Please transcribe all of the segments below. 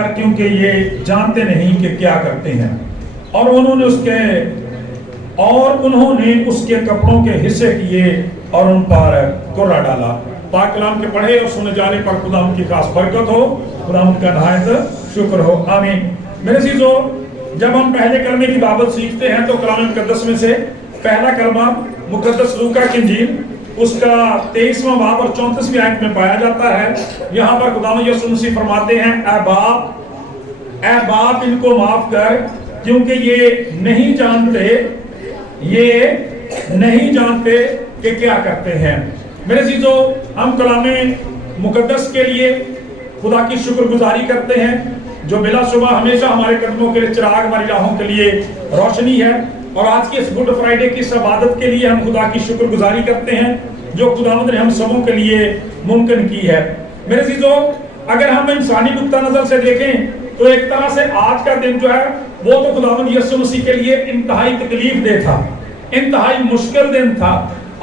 کر کیونکہ یہ جانتے نہیں کہ کیا کرتے ہیں. اور انہوں نے اس کے کپڑوں کے حصے کیے اور ان پر کرہ ڈالا. پاک کلام کے پڑھے اور سنے جانے پر خدا ان کی خاص برکت ہو. خدا ان کا نہایت شکر ہو. آمین. میرے عزیزو، جب ہم پہلے کلمے کی بابت سیکھتے ہیں تو کلام مقدس میں سے پہلا کلمہ مقدس لوکا کی انجیل اس کا 23واں باب اور 34ویں آیت میں پایا جاتا ہے. یہاں پر خداوند یسوع مسیح فرماتے ہیں، اے باپ ان کو معاف کر کیونکہ یہ نہیں جانتے کہ کیا کرتے ہیں. میرے عزیزو، ہم کلام مقدس کے لیے خدا کی شکر گزاری کرتے ہیں جو بلا شبہ ہمیشہ ہمارے قدموں کے لیے چراغ، ہماری راہوں کے لیے روشنی ہے. اور آج کی اس گڈ فرائیڈے کی اس عبادت کے لیے ہم خدا کی شکر گزاری کرتے ہیں جو خداوند نے ہم سبوں کے لیے ممکن کی ہے. میرے عزیزو، اگر ہم انسانی نقطہ نظر سے دیکھیں تو ایک طرح سے آج کا دن جو ہے وہ تو خداوند یسوع مسیح کے لیے انتہائی تکلیف دہ تھا، انتہائی مشکل دن تھا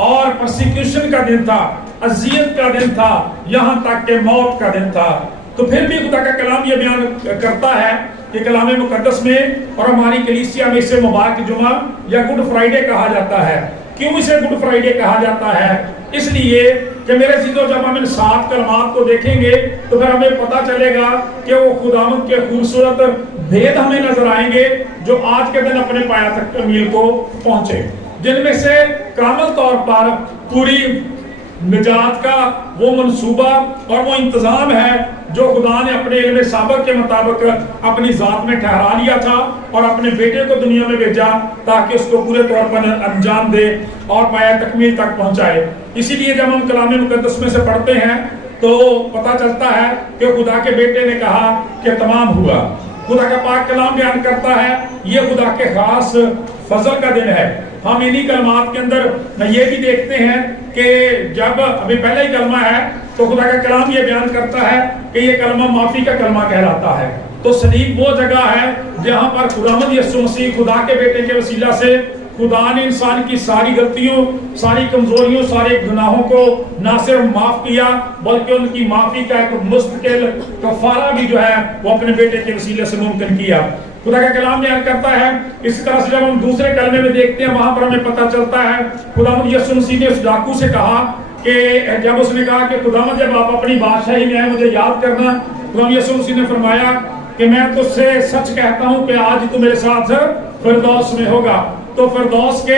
اور پرسیکیوشن کا دن تھا، اذیت کا دن تھا، یہاں تک کہ موت کا دن تھا. تو پھر بھی خدا کا کلام یہ بیان کرتا ہے کہ کلام مقدس میں اور ہماری کلیسیا میں اسے مبارک جمعہ یا گڈ فرائیڈے کہا جاتا ہے. کیوں اسے گڈ فرائیڈے کہا جاتا ہے؟ اس لیے کہ میرے عزیزو، جب ہم ان 7 کلمات کو دیکھیں گے تو پھر ہمیں پتا چلے گا کہ وہ خداوند کے خوبصورت بھید ہمیں نظر آئیں گے جو آج کے دن اپنے پایا تک تکمیل کو پہنچے، جن میں سے کامل طور پر پوری نجات کا وہ منصوبہ اور وہ انتظام ہے جو خدا نے اپنے علم سابق کے مطابق اپنی ذات میں ٹھہرا لیا تھا اور اپنے بیٹے کو دنیا میں بھیجا تاکہ اس کو پورے طور پر انجام دے اور پایا تکمیل تک پہنچائے. اسی لیے جب ہم کلام مقدس میں سے پڑھتے ہیں تو پتہ چلتا ہے کہ خدا کے بیٹے نے کہا کہ تمام ہوا. خدا کا پاک کلام بیان کرتا ہے یہ خدا کے خاص فضل کا دن ہے. ہم انہی کلمات کے اندر یہ بھی دیکھتے ہیں کہ جب ابھی پہلا ہی کلمہ ہے تو خدا کا کلام یہ بیان کرتا ہے کہ یہ کلمہ معافی کا کلمہ کہلاتا ہے. تو صلیب وہ جگہ ہے جہاں پر خداوند یسوع مسیح خدا کے بیٹے کے وسیلہ سے خدا نے انسان کی ساری غلطیوں، ساری کمزوریوں، سارے گناہوں کو نہ صرف معاف کیا بلکہ ان کی معافی کا ایک مستقل کفارہ بھی جو ہے وہ اپنے بیٹے کے وسیلے سے ممکن کیا. خدا کا کلام بیان کرتا ہے. اسی طرح سے جب ہم دوسرے کلمے میں دیکھتے ہیں وہاں پر ہمیں پتہ چلتا ہے خداوند یسوع مسیح نے اس ڈاکو سے کہا کہ جب اس نے کہا کہ خداوند جب آپ اپنی بادشاہی میں آئے مجھے یاد کرنا، خداوند یسوع مسیح نے فرمایا کہ میں تجھ سے سچ کہتا ہوں کہ آج تو میرے ساتھ فردوس میں ہوگا. تو فردوس کے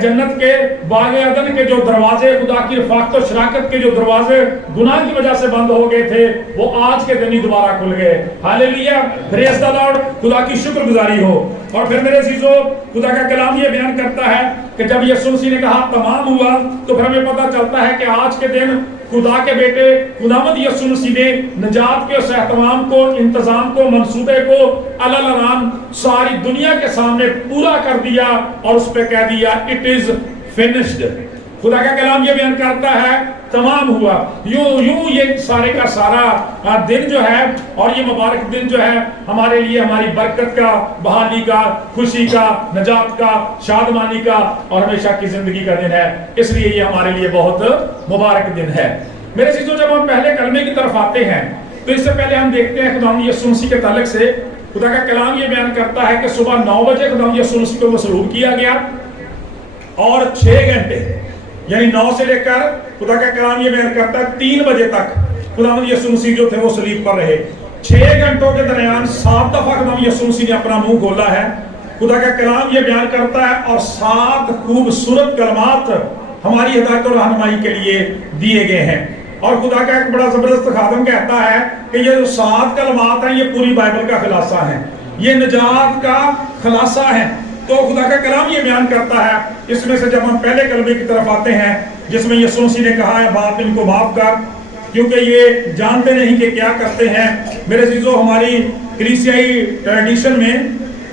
جنت کے باغ عدن کے جو دروازے، خدا کی رفاقت و شراکت کے جو دروازے گناہ کی وجہ سے بند ہو گئے تھے وہ آج کے دن ہی دوبارہ کھل گئے. ہاللیلویا، پریز دی لارڈ. خدا کی شکر گزاری ہو. اور پھر میرے عزیزو، خدا کا کلام یہ بیان کرتا ہے کہ جب یسوع مسیح نے کہا تمام ہوا تو پھر ہمیں پتہ چلتا ہے کہ آج کے دن خدا کے بیٹے خداوند یسوع مسیح نے نجات کے اس اہتمام کو، انتظام کو، منصوبے کو الالران ساری دنیا کے سامنے پورا کر دیا اور اس پہ کہہ دیا اٹ از فنشڈ. خدا کا کلام یہ بیان کرتا ہے تمام ہوا. یوں یہ سارے کا سارا دن جو ہے اور یہ مبارک دن جو ہے ہمارے لیے ہماری برکت کا، بحالی کا، خوشی کا، نجات کا، شادمانی کا اور ہمیشہ کی زندگی کا دن ہے. اس لیے یہ ہمارے لیے بہت مبارک دن ہے. میرے عزیزو، جب ہم پہلے کلمے کی طرف آتے ہیں تو اس سے پہلے ہم دیکھتے ہیں خداوند یسوع مسیح کے تعلق سے خدا کا کلام یہ بیان کرتا ہے کہ صبح 9 بجے خداوند یسوع مسیح کو مسلوب کیا گیا اور 6 گھنٹے یعنی 9 سے لے کر خدا کا کلام یہ بیان کرتا ہے 3 بجے تک خداوند یسوع مسیح جو تھے وہ صلیب پر رہے. 6 گھنٹوں کے درمیان 7 دفعہ خداوند یسوع مسیح نے اپنا منہ کھولا ہے. خدا کا کلام یہ بیان کرتا ہے اور 7 خوبصورت کلمات ہماری ہدایت اور رہنمائی کے لیے دیے گئے ہیں. اور خدا کا ایک بڑا زبردست خادم کہتا ہے کہ یہ جو 7 کلمات ہیں یہ پوری بائبل کا خلاصہ ہے، یہ نجات کا خلاصہ ہے. تو خدا کا کلام یہ بیان کرتا ہے. اس میں سے جب ہم پہلے کلمے کی طرف آتے ہیں جس میں یسوع مسیح نے کہا ہے باپ ان کو معاف کر کیونکہ یہ جانتے نہیں کہ کیا کرتے ہیں. میرے عزیزو، ہماری کلیسیائی ٹریڈیشن میں،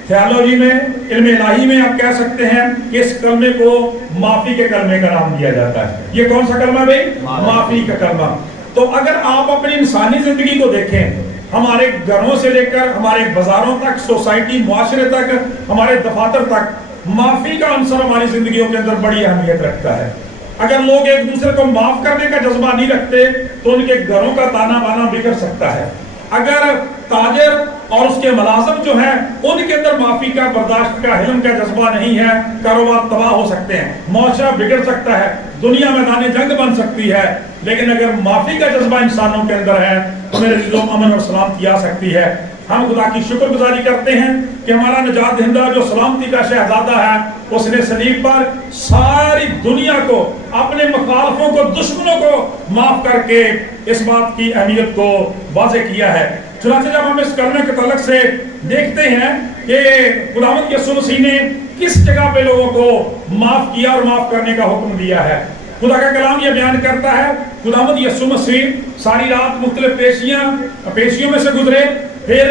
تھیالوجی میں، علم الہی میں آپ کہہ سکتے ہیں کہ اس کلمے کو معافی کے کلمے کا نام دیا جاتا ہے. یہ کون سا کلمہ بھائی؟ معافی کا کلمہ. تو اگر آپ اپنی انسانی زندگی کو دیکھیں، ہمارے گھروں سے لے کر ہمارے بازاروں تک، سوسائٹی، معاشرے تک، ہمارے دفاتر تک، معافی کا عنصر ہماری زندگیوں کے اندر بڑی اہمیت رکھتا ہے. اگر لوگ ایک دوسرے کو معاف کرنے کا جذبہ نہیں رکھتے تو ان کے گھروں کا تانا بانا بگڑ سکتا ہے. اگر تاجر اور اس کے ملازم جو ہیں ان کے اندر معافی کا، برداشت کا، حلم کا جذبہ نہیں ہے، کاروبار تباہ ہو سکتے ہیں، معاشرہ بگڑ سکتا ہے، دنیا میدان جنگ بن سکتی ہے۔ لیکن اگر معافی کا جذبہ انسانوں کے اندر ہے تو میرے عزیزوں امن اور سلامتی آ سکتی ہے۔ ہم خدا کی شکر گزاری کرتے ہیں کہ ہمارا نجات دہندہ جو سلامتی کا شہزادہ ہے، اس نے صلیب پر ساری دنیا کو، اپنے مخالفوں کو، دشمنوں کو معاف کر کے اس بات کی اہمیت کو واضح کیا ہے۔ چنانچہ جب ہم اس کلمے کے تعلق سے دیکھتے ہیں کہ خداوند یسوع مسیح نے کس جگہ پہ لوگوں کو معاف کیا اور معاف کرنے کا حکم دیا ہے، خدا کا کلام یہ بیان کرتا ہے خداوند یسوع مسیح ساری رات مختلف پیشیوں میں سے گزرے، پھر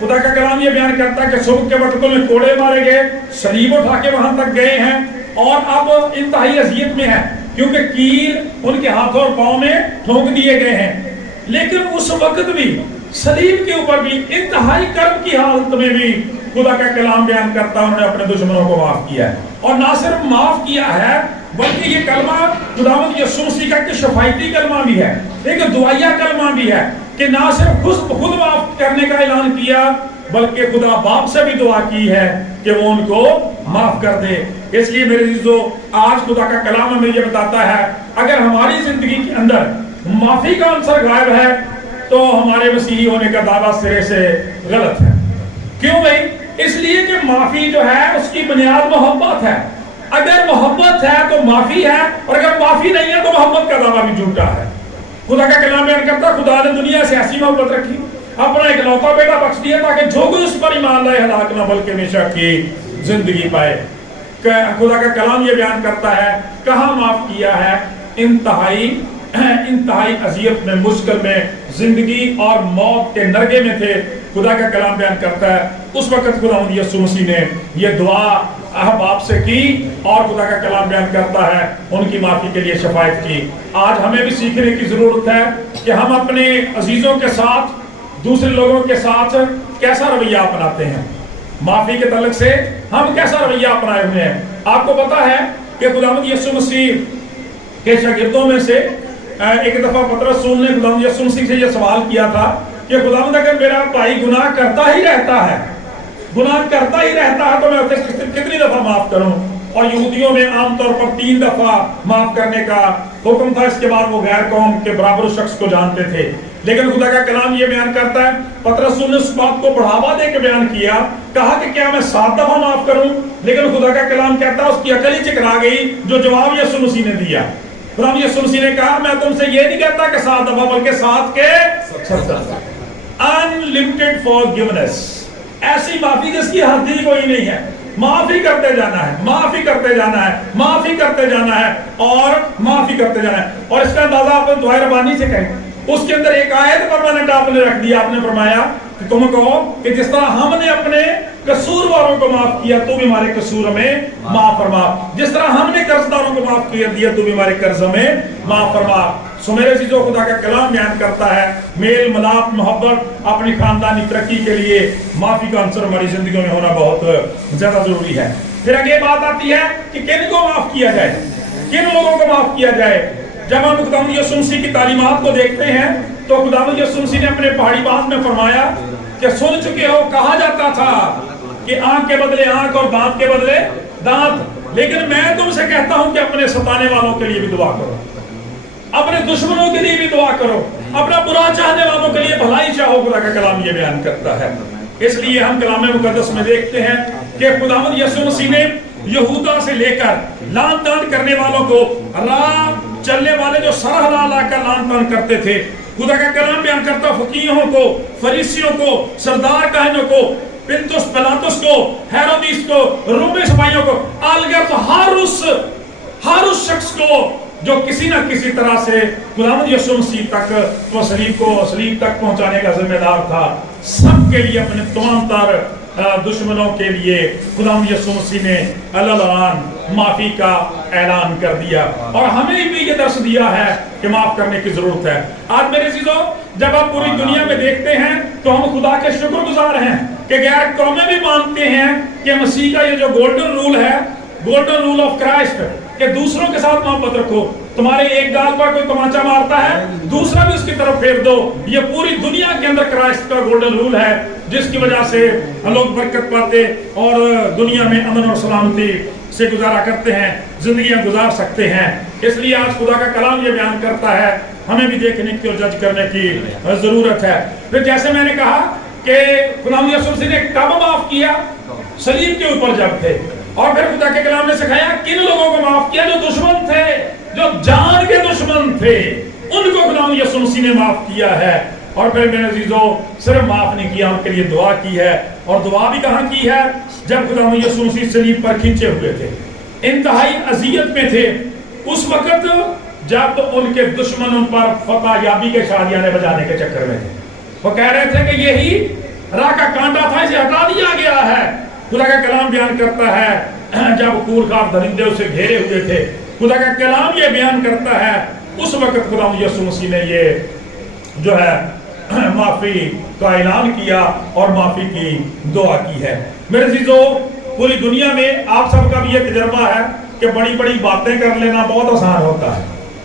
خدا کا کلام یہ بیان کرتا ہے کہ صبح کے وقت میں کوڑے مارے گئے، صلیب اٹھا کے وہاں تک گئے ہیں اور اب انتہائی اذیت میں ہے کیونکہ کیل ان کے ہاتھوں اور پاؤں میں ٹھونک دیے گئے ہیں۔ لیکن اس وقت بھی صلیب کے اوپر بھی انتہائی کرب کی حالت میں بھی خدا کا کلام بیان کرتا ہے انہوں نے اپنے دشمنوں کو معاف کیا ہے، اور نہ صرف معاف کیا ہے بلکہ یہ کلمہ خداوند یسوع مسیح کا ایک شفاعتی کلمہ بھی ہے، ایک دعائیہ کلمہ بھی ہے کہ نہ صرف خود معاف کرنے کا اعلان کیا بلکہ خدا باپ سے بھی دعا کی ہے کہ وہ ان کو معاف کر دے۔ اس لیے میرے عزیزو آج خدا کا کلام ہمیں یہ بتاتا ہے اگر ہماری زندگی کے اندر معافی کا عنصر غائب ہے تو ہمارے مسیحی ہونے کا دعویٰ سرے سے غلط ہے۔ کیوں بھائی؟ اس لیے کہ معافی جو ہے اس کی بنیاد محبت ہے۔ اگر محبت ہے تو معافی ہے، اور اگر معافی نہیں ہے تو محبت کا دعویٰ بھی جھوٹا ہے۔ خدا کا کلام بیان کرتا ہے خدا نے دنیا سے ایسی محبت رکھی، اپنا اکلوتا بیٹا بخش دیا تاکہ جو کوئی اس پر ایمان لائے ہلاک نہ بلکہ ہمیشہ کی زندگی پائے۔ خدا کا کلام یہ بیان کرتا ہے کہاں معاف کیا ہے؟ انتہائی اذیت میں، مشکل میں، زندگی اور موت کے نرگے میں تھے۔ خدا کا کلام بیان کرتا ہے اس وقت خداوند یسوع مسیح نے یہ دعا احباب سے کی اور خدا کا کلام بیان کرتا ہے ان کی معافی کے لیے شفاعت کی۔ آج ہمیں بھی سیکھنے کی ضرورت ہے کہ ہم اپنے عزیزوں کے ساتھ، دوسرے لوگوں کے ساتھ کیسا رویہ اپناتے ہیں، معافی کے تعلق سے ہم کیسا رویہ اپنائے ہوئے ہیں۔ آپ کو پتا ہے کہ خداوند یسوع مسیح کے شاگردوں میں سے ایک دفعہ پطرس رسول نے خداوند یسوع مسیح سے یہ سوال کیا تھا کہ خداوند اگر میرا بھائی گناہ کرتا ہی رہتا ہے تو میں اسے کتنی دفعہ معاف کروں؟ اور یہودیوں میں عام طور پر 3 دفعہ معاف کرنے کا حکم تھا، اس کے بعد وہ غیر قوم کے برابر اس شخص کو جانتے تھے۔ لیکن خدا کا کلام یہ بیان کرتا ہے پطرس رسول نے اس بات کو بڑھاوا دے کے بیان کیا، کہا کہ کیا میں 7 دفعہ معاف کروں؟ لیکن خدا کا کلام کہتا ہے اس کی عقل ہی چکرا گئی جو جواب یسوع مسیح نے دیا۔ خداوند یسوع مسیح نے کہا میں تم سے یہ نہیں کہتا کہ 7 دفعہ بلکہ 7 کے 70۔ Unlimited forgiveness، ایسی معافی جس کی حد ہی کوئی نہیں ہے۔ معافی کرتے جانا ہے، معافی کرتے جانا ہے، معافی کرتے جانا ہے اور معافی کرتے جانا ہے۔ اور اس کا اندازہ آپ دعائے ربانی سے کریں، اس کے اندر ایک آیت پرماننٹ آپ نے رکھ دیا، آپ نے فرمایا کہ تم کہو کہ جس طرح ہم نے اپنے قصور والوں کو معاف کیا تو بھی ہمارے قصور ہمیں معاف فرما، جس طرح ہم نے قرض داروں کو معاف کیا دیا تو بھی ہمارے قرض ہمیں معاف فرما۔ سو میرے عزیزو خدا کا کلام بیان کرتا ہے میل ملاپ، محبت، اپنی خاندانی ترقی کے لیے معافی کا عنصر ہماری زندگیوں میں ہونا بہت زیادہ ضروری ہے۔ پھر آگے بات آتی ہے کہ کن کو معاف کیا جائے، کن لوگوں کو معاف کیا جائے۔ جب ہم خداوند یسوع مسیح کی تعلیمات کو دیکھتے ہیں تو خداوند یسوع مسیح نے اپنے پہاڑی بات میں فرمایا کہ سن چکے ہو کہا جاتا تھا کہ آنکھ کے بدلے آنکھ اور دانت کے بدلے دانت، لیکن میں تم سے کہتا ہوں کہ اپنے ستانے والوں کے لیے بھی دعا کرو، اپنے دشمنوں کے لیے بھی دعا کرو، اپنا برا چاہنے والوں کے لیے بھلائی چاہو۔ خدا کا کلام یہ بیان کرتا ہے۔ اس لیے ہم کلام مقدس میں دیکھتے ہیں کہ خداوند یسوع مسیح نے یہودا سے لے کر لعن طعن کرنے والوں کو، راہ چلنے والے جو سر ہلا لا کر لعن طعن کرتے تھے، خدا کا کلام بیان کرتا فقیہوں کو، فریسیوں کو، سردار کاہنوں کو، پنتس پلاطس کو، ہیرودیس کو، رومی سپاہیوں کو، الغرض ہر اس شخص کو جو کسی نہ کسی طرح سے خداوند یسوع مسیح تک تو صلیب تک پہنچانے کا ذمہ دار تھا، سب کے لیے، اپنے تمام تر دشمنوں کے لیے خداوند یسوع مسیح نے الان معافی کا اعلان کر دیا، اور ہمیں بھی یہ درس دیا ہے کہ معاف کرنے کی ضرورت ہے۔ آج میرے عزیزو جب آپ پوری دنیا میں دیکھتے ہیں تو ہم خدا کے شکر گزار ہیں کہ غیر قومیں بھی مانتے ہیں کہ مسیح کا یہ جو گولڈن رول ہے، گولڈن رول آف کرائسٹ، کہ دوسروں کے ساتھ محبت رکھو۔ تمہارے ایک گال پر کوئی تمانچہ مارتا ہے دوسرا بھی اس کی طرف پھیر دو. یہ پوری دنیا کے اندر کرائسٹ کا گولڈن رول ہے جس کی وجہ سے لوگ برکت پاتے اور دنیا میں امن اور سلامتی سے گزارا کرتے ہیں, زندگیاں گزار سکتے ہیں. اس لیے آج خدا کا کلام یہ بیان کرتا ہے, ہمیں بھی دیکھنے کی اور جج کرنے کی ضرورت ہے. پھر جیسے میں نے کہا کہ خدا یسوع مسیح نے کب معاف کیا؟ صلیب کے اوپر جب تھے. اور پھر خدا کے کلام نے سکھایا کن لوگوں کو معاف کیا؟ جو دشمن تھے, جو جان کے دشمن تھے, ان کو خدا یسوع مسیح نے معاف کیا ہے. اور پھر میرے عزیزوں صرف معاف نہیں کیا, ان کے لیے دعا کی ہے. اور دعا بھی کہاں کی ہے؟ جب خدا یسوع مسیح صلیب پر کھینچے ہوئے تھے, انتہائی اذیت میں تھے, اس وقت جب ان کے دشمن ان پر فتح یابی کے شادیانے بجانے کے چکر میں تھے. وہ کہہ رہے تھے کہ یہی راہ کا کانٹا تھا, اسے ہٹا دیا گیا ہے. خدا کا کلام بیان کرتا ہے جب خونخوار درندے اسے گھیرے ہوئے تھے, خدا کا کلام یہ بیان کرتا ہے اس وقت خدا یسوع مسیح نے یہ جو ہے معافی کا اعلان کیا اور معافی کی دعا کی ہے. میرے عزیزو پوری دنیا میں آپ سب کا بھی یہ تجربہ ہے کہ بڑی بڑی باتیں کر لینا بہت آسان ہوتا ہے,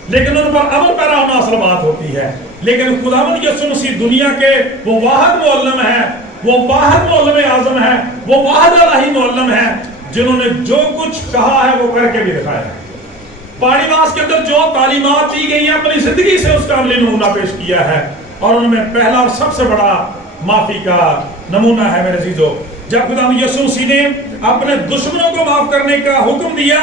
لیکن ان پر عمل پیرا ہونا اصل بات ہوتی ہے. لیکن خداوند یسوع مسیح دنیا کے وہ واحد معلم ہیں, وہ واحد معلم اعظم ہیں, وہ واحد الہی معلم ہیں جنہوں نے جو کچھ کہا ہے وہ کر کے بھی دکھایا ہے. پاڑی باس کے اندر جو تعلیمات دی گئی ہیں اپنی زندگی سے اس کا عملی نمونہ پیش کیا ہے, اور ان میں پہلا اور سب سے بڑا معافی کا نمونہ ہے. میرے عزیزو جب خدا یسوع مسیح نے اپنے دشمنوں کو معاف کرنے کا حکم دیا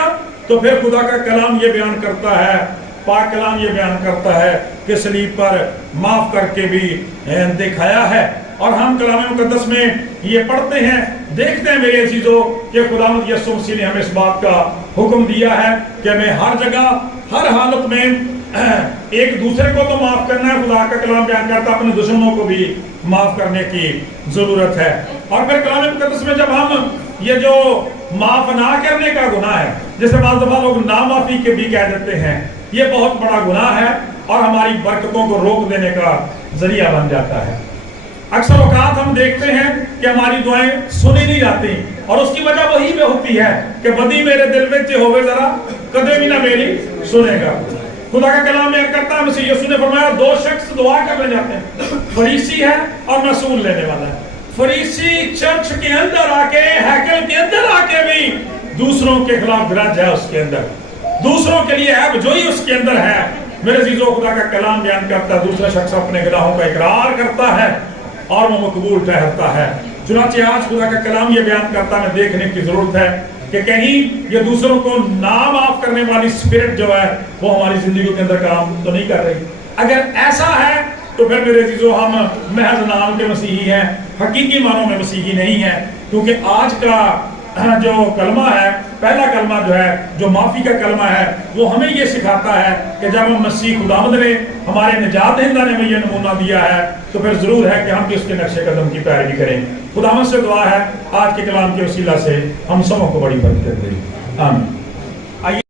تو پھر خدا کا کلام یہ بیان کرتا ہے, پاک کلام یہ بیان کرتا ہے کہ صلیب پر معاف کر کے بھی دکھایا ہے. اور ہم کلام مقدس میں یہ پڑھتے ہیں, دیکھتے ہیں میرے عزیزو کہ خداوند یسوع مسیح نے ہمیں اس بات کا حکم دیا ہے کہ ہمیں ہر جگہ ہر حالت میں ایک دوسرے کو تو معاف کرنا ہے. خدا کا کلام بیان کرتا ہے اپنے دشمنوں کو بھی معاف کرنے کی ضرورت ہے. اور پھر کلام مقدس میں جب ہم یہ جو معاف نہ کرنے کا گناہ ہے, جسے بعض دفعہ لوگ نامعافی کے بھی کہہ دیتے ہیں, یہ بہت بڑا گناہ ہے اور ہماری برکتوں کو روک دینے کا ذریعہ بن جاتا ہے. اکثر اوقات ہم دیکھتے ہیں کہ ہماری دعائیں سنی نہیں جاتی, اور اس کی وجہ وہی پہ ہوتی ہے کہ بدی میرے دل میں ہوئے ذرا کدے بھی نہ میری سنے گا. خدا کا کلام بیان کرتا ہے مسیح یسوع نے فرمایا دو شخص دعا کرنے جاتے ہیں, فریسی ہے اور مسئول لینے والا ہے. فریسی چرچ کے اندر آ کے, ہیکل کے اندر آ کے بھی دوسروں کے خلاف گرج ہے اس کے اندر, دوسروں کے لیے عیب جوئی اس کے اندر ہے. میرے عزیزو خدا کا کلام بیان کرتا ہے دوسرا شخص اپنے گناہوں کا اقرار کرتا ہے اور وہ مقبول ٹھہرتا ہے. چنانچہ آج خدا کا کلام یہ بیان کرتا ہے, ہمیں دیکھنے کی ضرورت ہے کہ کہیں یہ دوسروں کو نہ معاف کرنے والی سپرٹ جو ہے وہ ہماری زندگیوں کے اندر کام تو نہیں کر رہی. اگر ایسا ہے تو پھر میرے عزیزو ہم محض نام کے مسیحی ہیں, حقیقی معنوں میں مسیحی نہیں ہیں. کیونکہ آج کا جو کلمہ ہے, پہلا کلمہ جو ہے, جو معافی کا کلمہ ہے, وہ ہمیں یہ سکھاتا ہے کہ جب ہم مسیح خداوند نے ہمارے نجات دہندہ نے ہمیں یہ نمونہ دیا ہے تو پھر ضرور ہے کہ ہم بھی اس کے نقش قدم کی پیروی کریں. خداوند سے دعا ہے آج کے کلام کے وسیلہ سے ہم سبوں کو بڑی برکت دے. آمین.